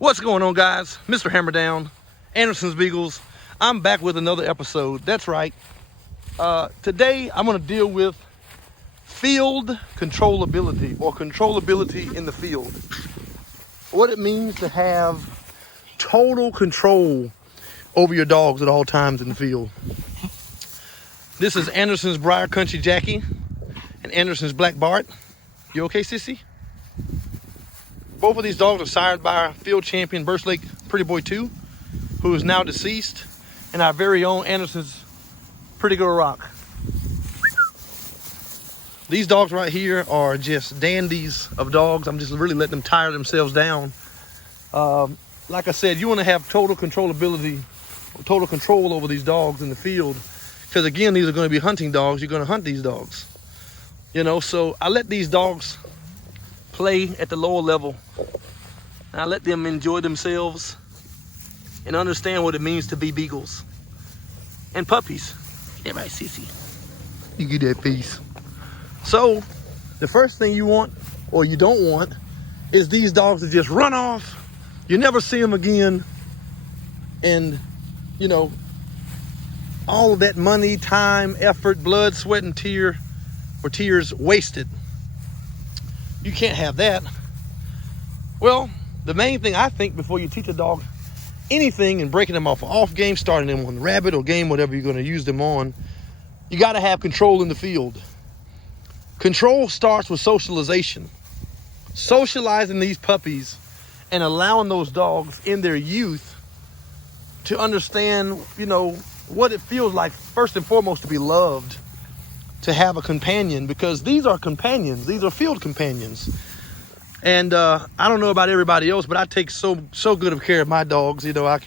What's going on, guys? Mr. Hammerdown, Anderson's Beagles. I'm back with another episode. That's right. Today, I'm going to deal with field controllability, or controllability in the field. What it means to have total control over your dogs at all times in the field. This is Anderson's Briar Country Jackie and Anderson's Black Bart. You okay, sissy? Both of these dogs are sired by our field champion, Burst Lake Pretty Boy 2, who is now deceased, and our very own Anderson's Pretty Girl Rock. These dogs right here are just dandies of dogs. I'm just really letting them tire themselves down. Like I said, you want to have total controllability, total control over these dogs in the field. Because again, these are going to be hunting dogs. You're going to hunt these dogs. You know, so I let these dogs play at the lower level. I let them enjoy themselves and understand what it means to be beagles and puppies. Yeah, right, sissy. You get that piece. So the first thing you want, or you don't want, is these dogs to just run off. You never see them again. And, you know, all of that money, time, effort, blood, sweat, and tears wasted. You can't have that. Well, the main thing I think before you teach a dog anything and breaking them off an off game, starting them on rabbit or game, whatever you're going to use them on, you got to have control in the field. Control starts with socialization. Socializing these puppies and allowing those dogs in their youth to understand, you know, what it feels like, first and foremost, to be loved, to have a companion, because these are companions. These are field companions. And I don't know about everybody else, but I take so good of care of my dogs. You know,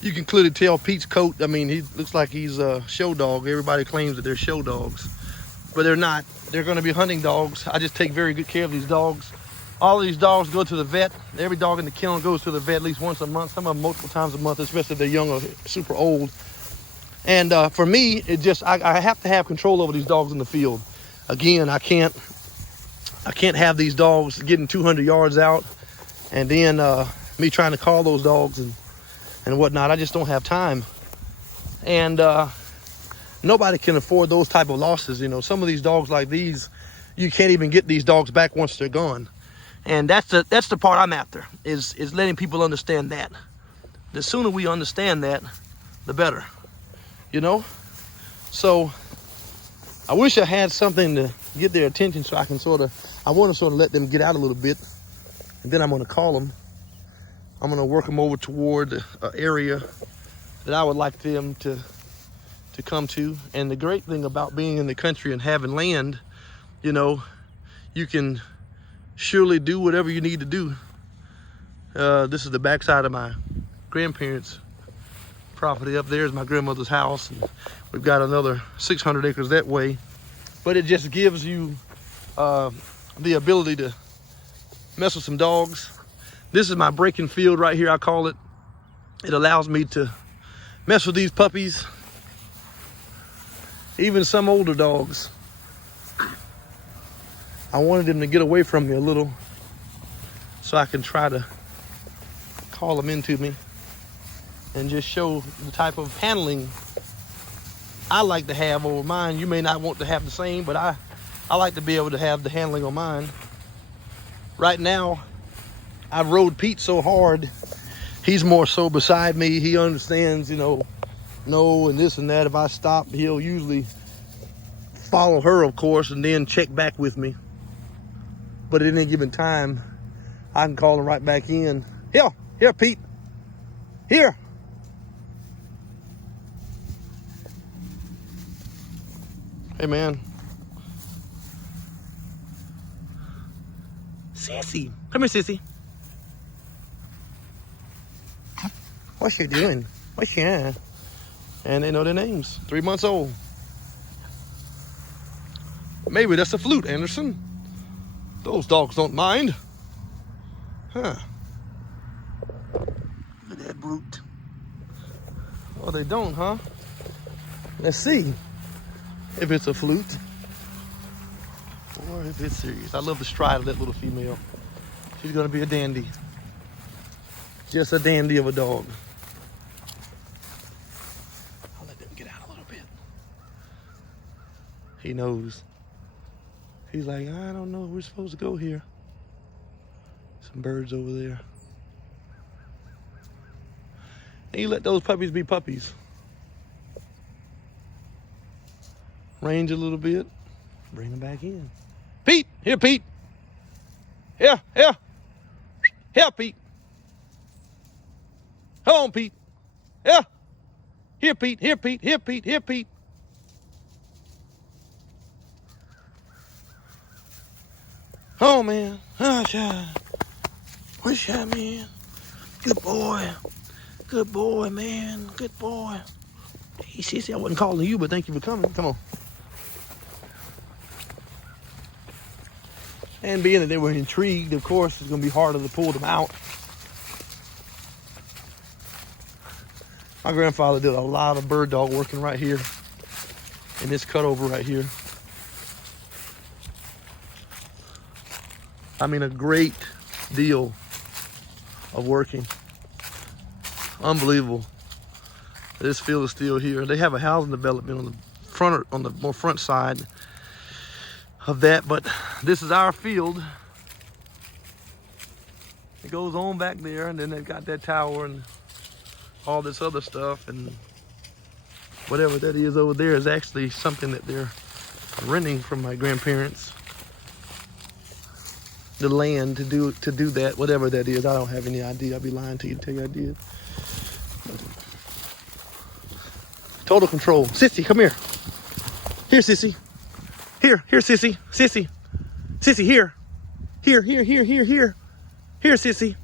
you can clearly tell Pete's coat. I mean, he looks like he's a show dog. Everybody claims that they're show dogs, but they're not. They're going to be hunting dogs. I just take very good care of these dogs. All of these dogs go to the vet. Every dog in the kennel goes to the vet at least once a month. Some of them multiple times a month, especially if they're young or super old. And for me, it just, I have to have control over these dogs in the field. Again, I can't have these dogs getting 200 yards out and then me trying to call those dogs and whatnot. I just don't have time. And nobody can afford those type of losses. You know, some of these dogs like these, you can't even get these dogs back once they're gone. And that's the part I'm after, is letting people understand that. The sooner we understand that, the better. You know, so I wish I had something to get their attention so I can I want to let them get out a little bit, and then I'm going to call them. I'm going to work them over toward an area that I would like them to come to. And the great thing about being in the country and having land, you know, you can surely do whatever you need to do. This is the backside of my grandparents' property. Up there is my grandmother's house, and we've got another 600 acres that way. But it just gives you the ability to mess with some dogs. This is my breaking field right here, I call it. It allows me to mess with these puppies, even some older dogs. I wanted them to get away from me a little so I can try to call them into me and just show the type of handling I like to have over mine. You may not want to have the same, but I like to be able to have the handling on mine. Right now, I've rode Pete so hard, he's more so beside me. He understands, you know, no and this and that. If I stop, he'll usually follow her, of course, and then check back with me. But at any given time, I can call him right back in. Here, Pete. Here. Hey, man. Sissy. Come here, Sissy. What you doing? What you? And they know their names. 3 months old. Maybe that's a flute, Anderson. Those dogs don't mind. Huh. Look at that brute. Oh, they don't, huh? Let's see if it's a flute or if it's serious. I love the stride of that little female. She's gonna be a dandy. Just a dandy of a dog. I'll let them get out a little bit. He knows. He's like, I don't know, we're supposed to go here. Some birds over there. And you let those puppies be puppies. Range a little bit, bring them back in. Pete, here, Pete. Here, here. Here, Pete. Come on, Pete. Here. Here, Pete, here, Pete, here, Pete, here, Pete. Oh, man. Oh, child. What's that, man? Good boy. Good boy, man. Good boy. Hey, sissy, I wasn't calling you, but thank you for coming. Come on. And being that they were intrigued, of course, it's going to be harder to pull them out. My grandfather did a lot of bird dog working right here in this cutover right here. I mean, a great deal of working. Unbelievable. This field is still here. They have a housing development on the front, on the more front side of that, but this is our field. It goes on back there, and then they've got that tower and all this other stuff, and whatever that is over there is actually something that they're renting from my grandparents. The land to do that, whatever that is, I don't have any idea. I'd be lying to you to tell you I did. Total control. Sissy, come here. Here, Sissy. Here, Sissy. Sissy. Sissy, here. Here. Here, Sissy.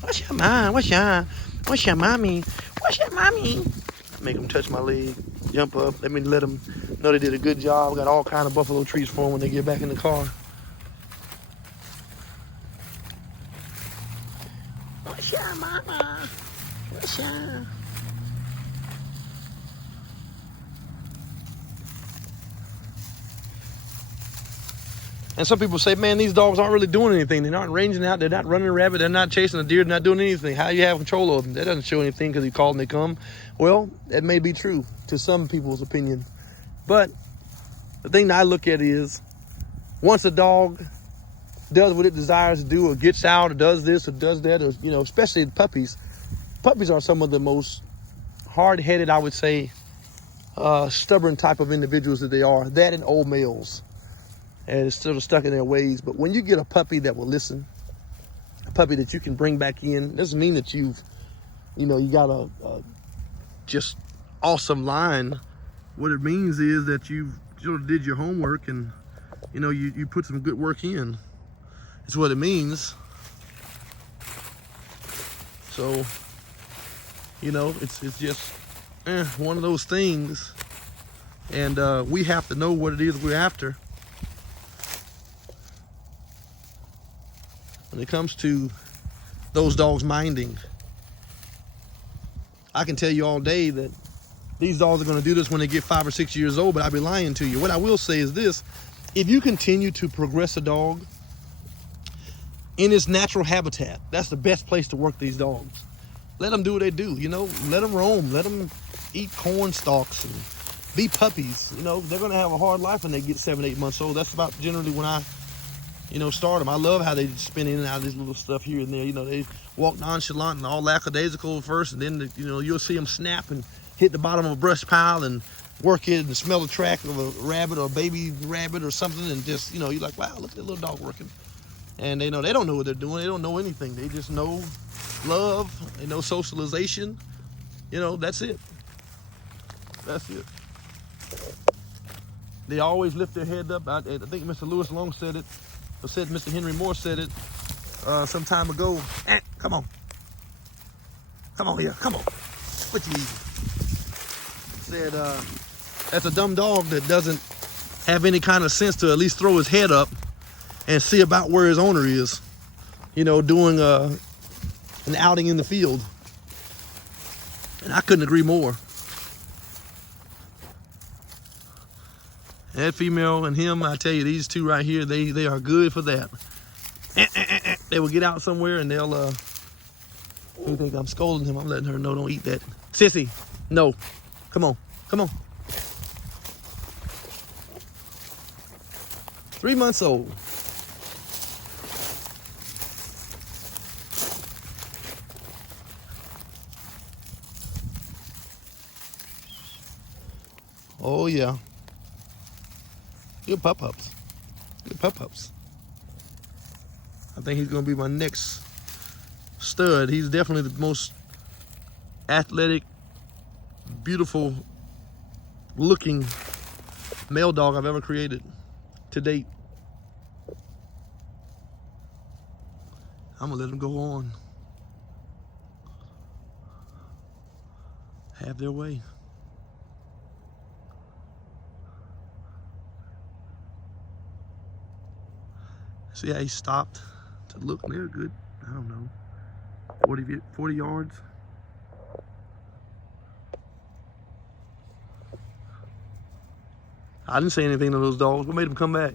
What's your mom? What's your mommy? What's your mommy? Make them touch my leg, jump up. Let them know they did a good job. Got all kind of buffalo treats for them when they get back in the car. What's your mama? What's your... And some people say, man, these dogs aren't really doing anything. They're not ranging out. They're not running a rabbit. They're not chasing a deer. They're not doing anything. How do you have control of them? That doesn't show anything because you call and they come. Well, that may be true to some people's opinion. But the thing that I look at is once a dog does what it desires to do or gets out or does this or does that, or, you know, especially puppies. Puppies are some of the most hard-headed, I would say, stubborn type of individuals that they are. That and old males. And it's sort of stuck in their ways. But when you get a puppy that will listen, a puppy that you can bring back in, doesn't mean that you got a just awesome line. What it means is that you sort of did your homework and, you know, you put some good work in. It's what it means. So, you know, it's just one of those things. And we have to know what it is we're after. When it comes to those dogs minding, I can tell you all day that these dogs are going to do this when they get 5 or 6 years old, but I'd be lying to you. What I will say is this: if you continue to progress a dog in its natural habitat, that's the best place to work these dogs. Let them do what they do, you know, let them roam, let them eat corn stalks and be puppies. You know, they're going to have a hard life when they get 7, 8 months old. That's about generally when I start them. I love how they spin in and out of this little stuff here and there. You know, they walk nonchalant and all lackadaisical at first, and then, you'll see them snap and hit the bottom of a brush pile and work it and smell the track of a rabbit or a baby rabbit or something, and just, you're like, wow, look at that little dog working. And they don't know what they're doing. They don't know anything. They just know love. They know socialization. That's it. That's it. They always lift their head up. I think Mr. Lewis Long said it. Mr. Henry Moore said it some time ago. Come on. Come on here. Come on. What you eating? Said, that's a dumb dog that doesn't have any kind of sense to at least throw his head up and see about where his owner is, doing an outing in the field. And I couldn't agree more. That female and him, I tell you, these two right here, they are good for that. they will get out somewhere and they'll, you think I'm scolding him? I'm letting her know, don't eat that. Sissy, no. Come on, come on. 3 months old. Oh yeah. Good pups. Good pups. I think he's gonna be my next stud. He's definitely the most athletic, beautiful looking male dog I've ever created to date. I'm gonna let him go on. Have their way. See how he stopped to look? They're good. I don't know. 40 yards. I didn't say anything to those dogs. What made them come back?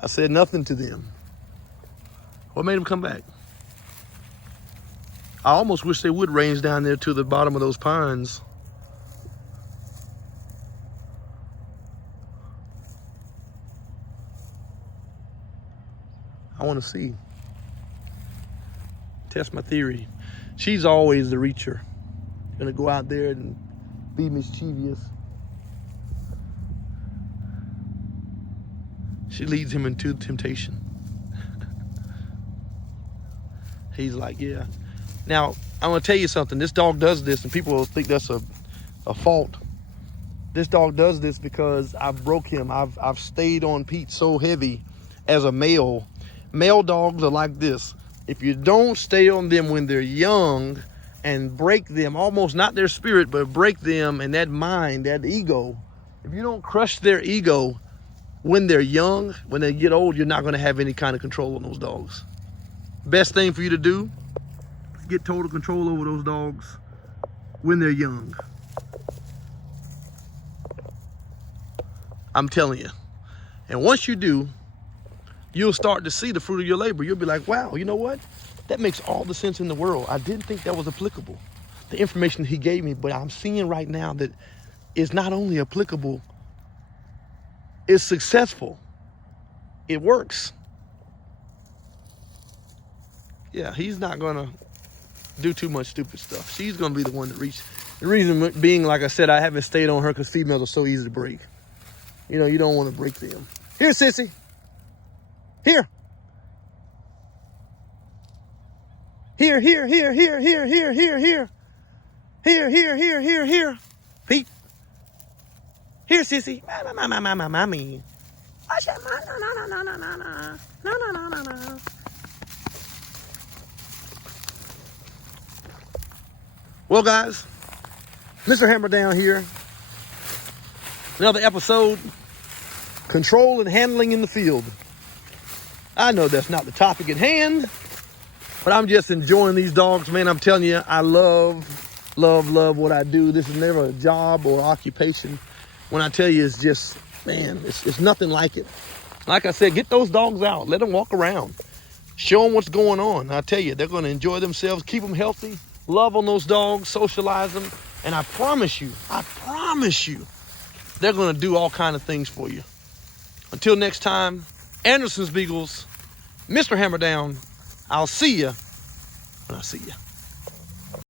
I said nothing to them. What made them come back? I almost wish they would range down there to the bottom of those pines. I want to see. Test my theory. She's always the reacher. Gonna go out there and be mischievous. She leads him into temptation. He's like, yeah. Now, I'm gonna tell you something. This dog does this, and people will think that's a fault. This dog does this because I broke him. I've stayed on Pete so heavy as a male. Male dogs are like this. If you don't stay on them when they're young and break them, almost not their spirit, but break them and that mind, that ego, if you don't crush their ego when they're young, when they get old, you're not going to have any kind of control on those dogs. Best thing for you to do, get total control over those dogs when they're young. I'm telling you. And once you do, you'll start to see the fruit of your labor. You'll be like, wow, you know what? That makes all the sense in the world. I didn't think that was applicable. The information he gave me, but I'm seeing right now that it's not only applicable, it's successful. It works. Yeah, he's not gonna do too much stupid stuff. She's gonna be the one that reaches. The reason being, like I said, I haven't stayed on her because females are so easy to break. You know, you don't want to break them. Here, sissy. Here. Here, here, here, here, here, here, here, here. Here, here, here, here, here. Pete. Here, sissy. Mommy. No. Well, guys, Mr. Hammer down here. Another episode. Control and handling in the field. I know that's not the topic at hand, but I'm just enjoying these dogs, man. I'm telling you, I love what I do. This is never a job or occupation. When I tell you, it's just, man, it's nothing like it. Like I said, get those dogs out. Let them walk around. Show them what's going on. I tell you, they're going to enjoy themselves. Keep them healthy. Love on those dogs. Socialize them. And I promise you, they're going to do all kind of things for you. Until next time, Anderson's Beagles, Mr. Hammer down. I'll see you when I see you.